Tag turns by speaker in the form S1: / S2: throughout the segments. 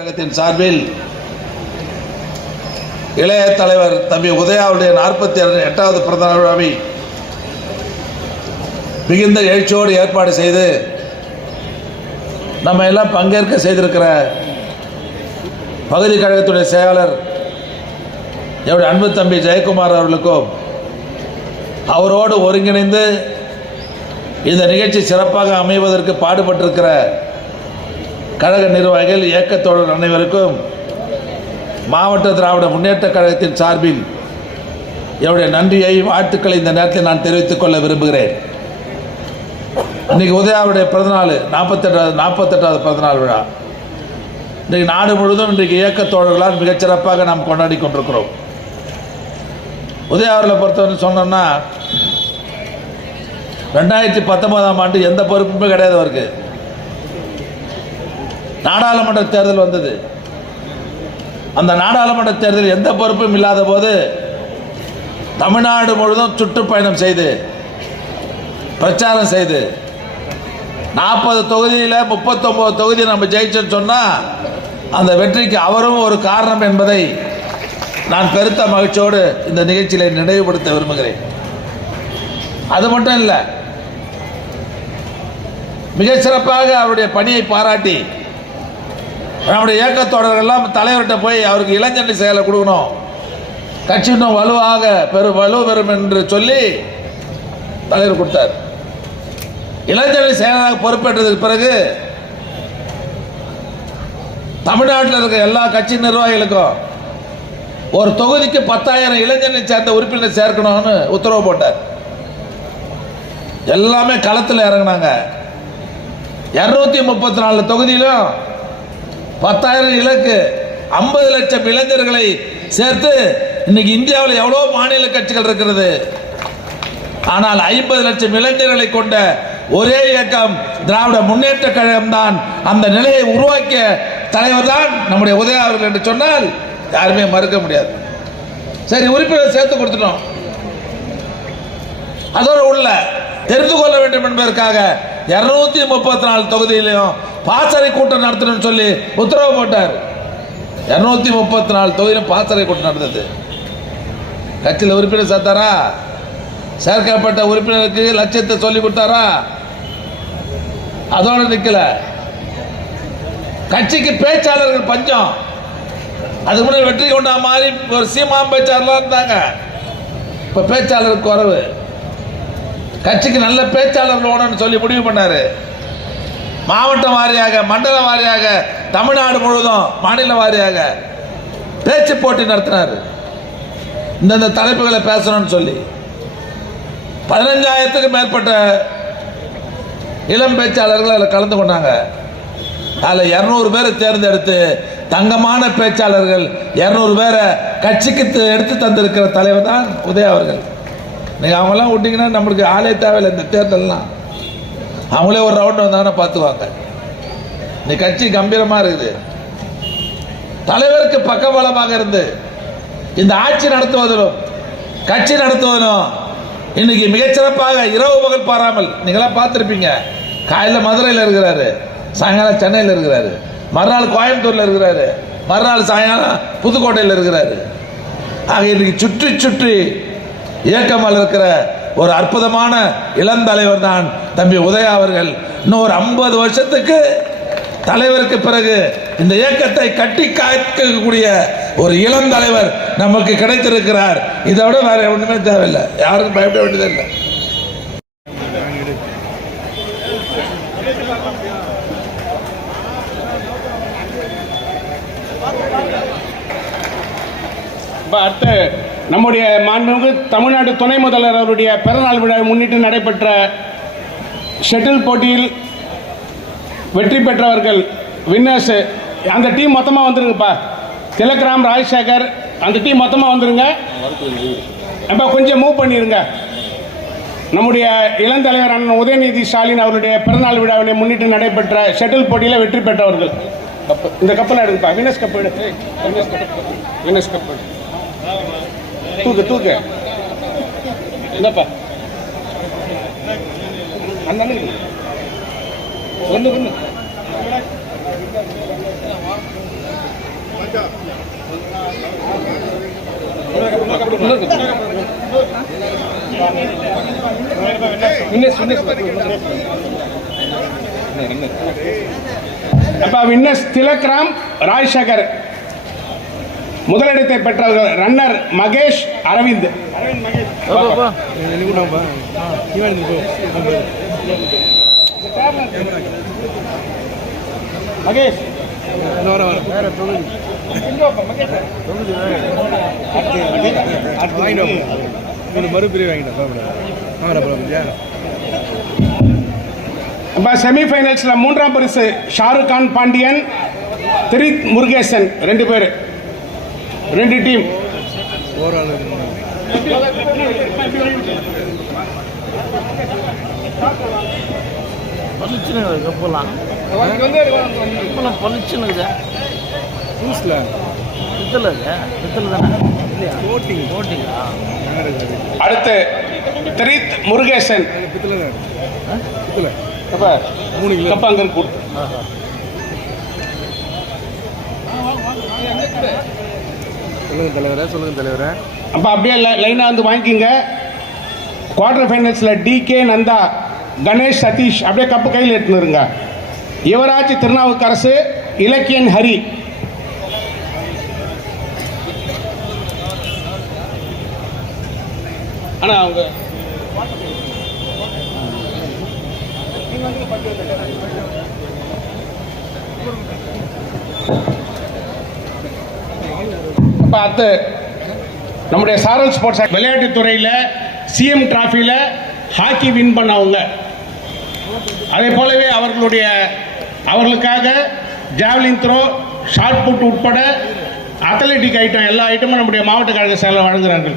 S1: கழகத்தின் சார்பில் இளைய தலைவர் தம்பி உதயாவுடைய நாற்பத்தி எட்டாவது பிறந்த விழாவை மிகுந்த எழுச்சியோடு ஏற்பாடு செய்து நம்ம எல்லாம் பங்கேற்க செய்திருக்கிற பகுதி கழகத்துடைய செயலாளர் என்னுடைய அன்பு தம்பி ஜெயக்குமார் அவர்களுக்கும் அவரோடு ஒருங்கிணைந்து இந்த நிகழ்ச்சி சிறப்பாக அமைவதற்கு பாடுபட்டிருக்கிற கழக நிர்வாகிகள் இயக்கத்தோழர் அனைவருக்கும் மாவட்ட திராவிட முன்னேற்ற கழகத்தின் சார்பில் என்னுடைய நன்றியை வாழ்த்துக்களை இந்த நேரத்தில் நான் தெரிவித்துக் கொள்ள விரும்புகிறேன். இன்னைக்கு உதயாவுடைய பிறந்தநாள் நாற்பத்தெட்டாவது நாற்பத்தெட்டாவது பிறந்தநாள் விழா. இன்றைக்கு நாடு முழுவதும் இன்றைக்கு இயக்கத்தோழர்களால் மிகச்சிறப்பாக நாம் கொண்டாடி கொண்டிருக்கிறோம். உதயாவில் பொறுத்தவரை சொன்னோம்னா ரெண்டாயிரத்தி பத்தொன்பதாம் ஆண்டு எந்த பொறுப்புமே கிடையாது அவருக்கு. நாடாளுமன்ற தேர்தல் வந்தது. அந்த நாடாளுமன்ற தேர்தல் எந்த பொறுப்பும் இல்லாத போது தமிழ்நாடு முழுவதும் சுற்றுப்பயணம் செய்து பிரச்சாரம் செய்து. நாற்பது தொகுதியில் முப்பத்தொம்போது தொகுதி நம்ம ஜெயிச்சோன்னு சொன்னால் அந்த வெற்றிக்கு அவரும் ஒரு காரணம் என்பதை நான் பெருத்த மகிழ்ச்சியோடு இந்த நிகழ்ச்சியில நினைவுபடுத்த விரும்புகிறேன். அது மட்டும் இல்லை மிக சிறப்பாக அவருடைய பணியை பாராட்டி நம்முடைய இயக்கத்தோழர்கள்லாம் தலைவர்கிட்ட போய் அவருக்கு இளைஞரணி செயலை கொடுக்கணும். கட்சி இன்னும் வலுவாக பெரும் வலு பெறும் என்று சொல்லி தலைவர் கொடுத்தார். இளைஞரணி செயலாளராக பொறுப்பேற்றதுக்கு பிறகு தமிழ்நாட்டில் இருக்க எல்லா கட்சி நிர்வாகிகளுக்கும் ஒரு தொகுதிக்கு பத்தாயிரம் இளைஞர்களை சேர்ந்த உறுப்பினர் சேர்க்கணும்னு உத்தரவு போட்டார். எல்லாமே களத்தில் இறங்கினாங்க. இரநூத்தி முப்பத்தி நாலு தொகுதியிலும் பத்தாயிரம் இலக்கு ஐம்பது லட்சம் இளைஞர்களை சேர்த்து இன்னைக்கு இந்தியாவில் எவ்வளோ மாநில கட்சிகள் இருக்கிறது? ஆனால் ஐம்பது லட்சம் இளைஞர்களை கொண்ட ஒரே இயக்கம் திராவிட முன்னேற்ற கழகம் தான் அந்த நிலையை உருவாக்கிய தலைவர் தான் நம்முடைய உதய அவர்கள் என்று சொன்னால் யாருமே மறுக்க முடியாது. சரி உறுப்பினர் சேர்த்து கொடுத்துட்டோம். அதோடு உள்ள தெரிந்து கொள்ள வேண்டும் என்பதற்காக இருநூத்தி முப்பத்தி நாலு தொகுதியிலையும் பாசறை கூட்டம் நடத்தணும்னு சொல்லி உத்தரவு போட்டார். இருநூத்தி முப்பத்தி நாலு தொகுதியிலும் பாசறை கூட்டம் நடந்தது. கட்சியில் உறுப்பினர் சேர்த்தாரா? சேர்க்கப்பட்ட உறுப்பினருக்கு லட்சியத்தை சொல்லி கொடுத்தாரா? அதோட நிற்கல கட்சிக்கு பேச்சாளர்கள் பஞ்சம். அதுக்கு முன்னாடி வெற்றி கொண்டா மாதிரி ஒரு சீமான் பேச்சாளர்லாம் இருந்தாங்க. இப்போ பேச்சாளருக்கு குறவு. கட்சிக்கு நல்ல பேச்சாளர் வேணும்னு சொல்லி முடிவு பண்ணார். மாவட்டம் வாரியாக மண்டல வாரியாக தமிழ்நாடு முழுவதும் மாநில வாரியாக பேச்சு போட்டி நடத்தினார். இந்தந்த தலைப்புகளை பேசணும்னு சொல்லி. பதினஞ்சாயிரத்துக்கு மேற்பட்ட இளம் பேச்சாளர்கள் அதில் கலந்து கொண்டாங்க. அதில் இரநூறு பேரை தேர்ந்தெடுத்து தங்கமான பேச்சாளர்கள் இரநூறு பேரை கட்சிக்கு த- எடுத்து தந்திருக்கிற தலைவர் தான் உதயா அவர்கள். நீங்கள் அவங்கெல்லாம் விட்டிங்கன்னா நம்மளுக்கு ஆளே தேவையில்லை இந்த தேர்தல்லாம். அவங்களே ஒரு ரவுண்ட் வந்தாங்கன்னா பார்த்துவாங்க இந்த கட்சி கம்பீரமாக இருக்குது. தலைவருக்கு பக்கபலமாக இருந்து இந்த ஆட்சி நடத்துவதிலும் கட்சி நடத்துவதிலும் இன்னைக்கு மிகச்சிறப்பாக இரவு பகல் பாராமல் நீங்களாம் பார்த்துருப்பீங்க. காலையில் மதுரையில் இருக்கிறாரு சாயங்காலம் சென்னையில் இருக்கிறாரு மறுநாள் கோயம்புத்தூரில் இருக்கிறாரு மறுநாள் சாயங்காலம் புதுக்கோட்டையில் இருக்கிறாரு. ஆக இன்னைக்கு சுற்றி சுற்றி இயக்கமாக இருக்கிற ஒரு அற்புதமான இளந்தலைவர் தான் தம்பி உதயா அவர்கள். இன்னும் ஒரு ஐம்பது வருஷத்துக்கு தலைவருக்கு பிறகு இந்த இயக்கத்தை கட்டி காக்கக்கூடிய ஒரு இளம் தலைவர் நமக்கு கிடைத்திருக்கிறார். இதை விட வேற ஒன்றுமே தேவையில்லை. யாருக்கும் பயப்பட
S2: வேண்டியதில்லை அடுத்த நம்முடைய மாண்புமிகு தமிழ்நாடு துணை முதல்வர் அவருடைய பிறநாள் விழாவை முன்னிட்டு நடைபெற்ற ஷட்டில் போட்டியில் வெற்றி பெற்றவர்கள் வின்னர்ஸ். அந்த டீம் மொத்தமாக வந்துருங்கப்பா. திலக்ராம் ராஜசேகர் அந்த டீம் மொத்தமாக வந்துருங்க. அப்போ கொஞ்சம் மூவ் பண்ணிடுங்க நம்முடைய இளந்தலைவர் அண்ணன் உதயநிதி ஸ்டாலின் அவருடைய பிறநாள் விழாவினை முன்னிட்டு நடைபெற்ற ஷட்டில் போட்டியில் வெற்றி பெற்றவர்கள். கப்பு இந்த கப்பல் எடுங்கப்பா. வினஸ் கப் எடு. வினஸ் கப் வினஸ் கப் தூக்கு தூக்கு என்னப்பா அந்த ஒன்று ஒன்று அப்ப வின்னஸ் திலக்ராம் ராஜ்சகர் முதலிடத்தை பெற்றவர்கள் ரன்னர் மகேஷ் அரவிந்த். மகேஷ்.
S3: மறுபிரி வாங்கிட்டேன்
S2: அப்ப மூன்றாம் பரிசு ஷாருக் கான் பாண்டியன் திரித் முருகேசன் ரெண்டு பேர். ரெண்டு டீம்.
S4: பளிச்சுன்னு இருக்கு இப்போலாம் இப்போலாம் பளிச்சுன்னு இருக்குது
S3: ஜூஸில்
S4: பித்தளை இருக்கு பித்தளை தானே இல்லையா?
S3: கோட்டிங்
S4: ஓட்டிங்களா
S2: அடுத்து திரித் முருகேசன்.
S3: பித்தளை தான் பித்தளை
S2: அப்ப
S3: மூணு கிலோ
S2: கப்ப அங்க கொடுத்து.
S3: சொல்லுங்கள் தலைவரே சொல்லுங்கள் தலைவரே.
S2: அப்போ அப்படியே லைனா வந்து வாங்கிக்கிங்க. குவார்டர் ஃபைனல்ஸ்ல டிகே நந்தா கணேஷ் சதீஷ் அப்படியே கப்பு கையில் எடுத்துருங்க யுவராஜ் திருநாவுக்கரசு இலக்கியன் ஹரி. ஆனா அவங்க பார்த்து நம்முடைய சாரல் ஸ்போர்ட்ஸ் விளையாட்டுத் துறையில் சிஎம் டிராஃபியில் ஹாக்கி வின் பண்ணவங்க. அதே போலவே அவர்களுடைய அவர்களுக்காக ஜாவ்லின் த்ரோ ஷார்ட் புட் உட்பட அத்லெட்டிக் ஐட்டம் எல்லா ஐட்டமும் நம்முடைய மாவட்ட கழக செயலர் வழங்குகிறார்கள்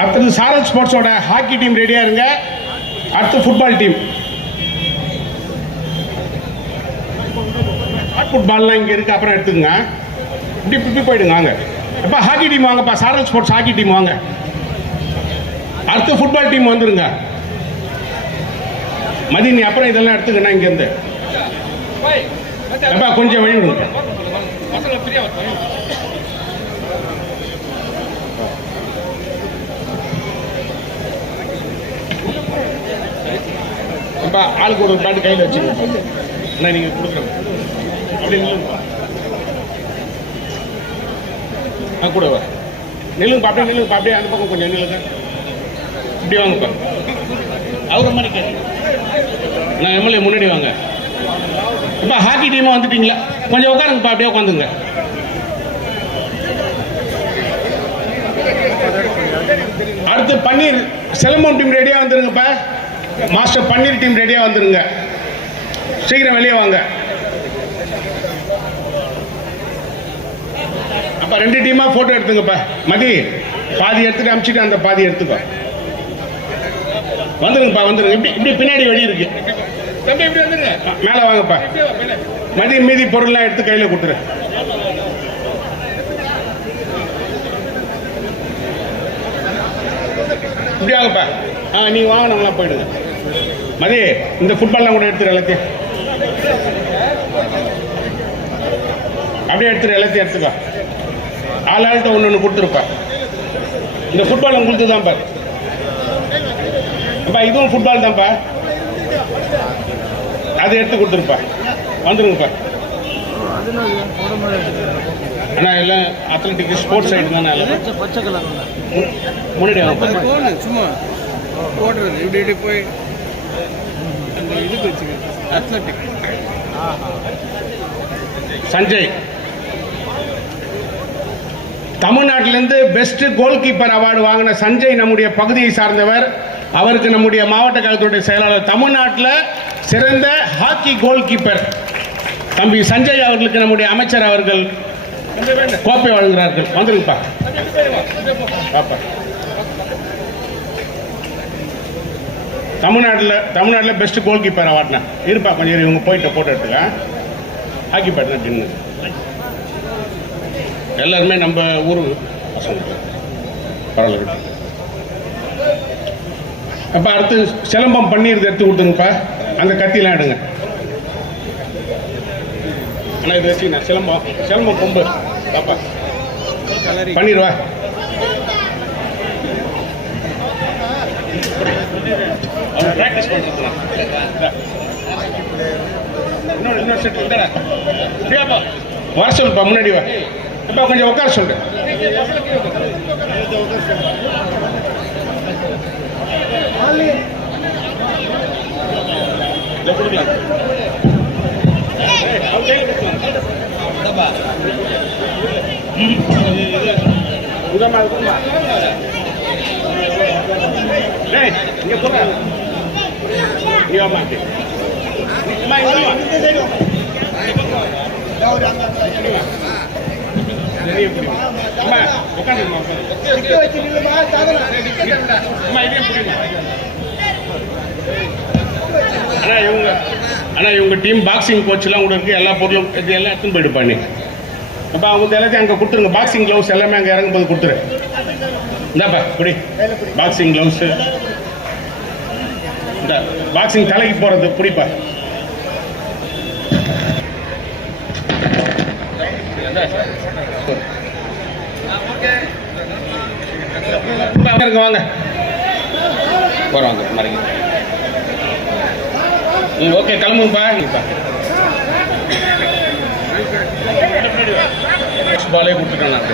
S2: அடுத்தது சாரல் ஸ்போர்ட்ஸோட ஹாக்கி டீம் ரெடியாக இருங்க. அடுத்து ஃபுட்பால் டீம் ஃபுட்பால்லாம் இங்கே இருக்கு அப்புறம் எடுத்துக்கங்க. இப்படி இப்படி போயிடுங்க வாங்க. எப்போ ஹாக்கி டீம் வாங்கப்பா சாரல் ஸ்போர்ட்ஸ் ஹாக்கி டீம் வாங்க. அடுத்து ஃபுட்பால் டீம் வந்துருங்க. மதி நீ அப்புறம் இதெல்லாம் எடுத்துக்கண்ணா இங்கேருந்து. அப்பா கொஞ்சம் வழி விடுங்க. அப்பா ஆளுக்கு ஒரு பேட் கையில் வச்சுக்கோங்க. நான் நீங்கள் கொடுக்குறேன் அப்படி நில்லுங்கப்பா. ஆ கூட வா. நில்லுங்கப்பா அப்படியே நில்லுங்கப்பா அப்படியே அந்த பக்கம் கொஞ்சம் நில்லுங்க. இப்படி வாங்கப்பா அவரை மாதிரி கேட்க நான் எம்எல்ஏ முன்னாடி வாங்க. இப்போ ஹாக்கி டீமாக வந்துட்டீங்களா? கொஞ்சம் உட்காருங்கப்பா அப்படியே உட்காந்துங்க. அடுத்து பன்னீர் சிலம்பம் டீம் ரெடியாக வந்துருங்கப்பா. மாஸ்டர் பன்னீர் டீம் ரெடியாக வந்துருங்க. சீக்கிரம் வெளியே வாங்க. அப்போ ரெண்டு டீமாக போட்டோ எடுத்துங்கப்பா. மதி பாதி எடுத்துகிட்டு அமிச்சிட்டு அந்த பாதி எடுத்துக்கோ. வந்துருங்கப்பா வந்துருங்க. இப்படி இப்படி பின்னாடி வழி இருக்கு. மேல வாங்கப்பா. மதி மீதி பொருள்லாம் எடுத்து கையில கொடுத்துரு. இப்படி வாங்கப்பா. ஆ நீங்க வாங்கினவங்களாம் போயிடுங்க மதி இந்த ஃபுட்பால்லாம் கூட எடுத்துரு எல்லாத்தையும். அப்படியே எடுத்துரு எல்லாத்தையும் எடுத்துக்கோ. ஆள் ஆள்கிட்ட ஒன்று ஒன்று கொடுத்துருப்பா. இந்த ஃபுட்பால் உங்களுக்கு தான்ப்பா அப்பா இதுவும் ஃபுட்பால் தான்ப்பா. அதை எடுத்து கொடுத்துருப்பா. வந்துருங்கப்பா. அண்ணா எல்லாம் அத்லட்டிக் ஸ்போர்ட்ஸ் சைடு தானே முன்னாடி
S3: சும்மா போடுறது. இப்படி இப்படி போய் அந்த இதுக்கு வச்சுக்க அத்லட்டிக்
S4: ஆஹா
S2: சஞ்சய். தமிழ்நாட்டிலேருந்து பெஸ்ட் கோல் கீப்பர் அவார்டு வாங்கின சஞ்சய் நம்முடைய பகுதியை சார்ந்தவர் அவருக்கு நம்முடைய மாவட்ட கழகத்துடைய செயலாளர் தமிழ்நாட்டில் சிறந்த ஹாக்கி கோல் கீப்பர் தம்பி சஞ்சய் அவர்களுக்கு நம்முடைய அமைச்சர் அவர்கள் கோப்பை வழங்குகிறார்கள். வந்துருங்கப்பா தமிழ்நாட்டில் தமிழ்நாட்டில் பெஸ்ட் கோல் கீப்பர் அவார்ட்னா இருப்பா கொஞ்சம் இவங்க போயிட்டு போட்டோ எடுத்துக்க. ஹாக்கி பேட்னா டின்னு எல்லாருமே நம்ம ஊர் பசங்க. பரவாயில்ல அப்போ அடுத்து சிலம்பம் பன்னீர் எடுத்து கொடுத்துங்கப்பா அந்த கத்திலாம் எடுங்க. ஆனால் இது வச்சுக்கண்ணா சிலம்பம். சிலம்பம் கொம்பு. பாப்பா பன்னீர் வா. ப்ராக்டிஸ் இன்னொரு இன்னொரு செட் வர சொல்லுப்பா முன்னாடி வா. அப்பா கொஞ்சம் உட்கார சொல்லு. உதமா இருக்குமா டேய் இங்க போடா நீ வாமா இங்க. அண்ணா இவங்க அண்ணா இவங்க டீம் பாக்ஸிங் கோச்லாம் கூட இருக்கு. எல்லா பொருளும் இது எல்லாம் எடுத்துன்னு போயிடுப்பா நீ அப்போ அவங்க எல்லாத்தையும் அங்கே கொடுத்துருங்க. பாக்ஸிங் க்ளவுஸ் எல்லாமே அங்கே இறங்கும்போது கொடுத்துரு. இந்தாப்பா குடி. பாக்ஸிங் க்ளவுஸு இந்த பாக்ஸிங் தலைக்கு போகிறது பிடிப்பா வாங்க. போகிறோம் மறைங்க ம் ஓகே கிளம்புங்கப்பா. பாலே கொடுத்துட்டேன் நான்.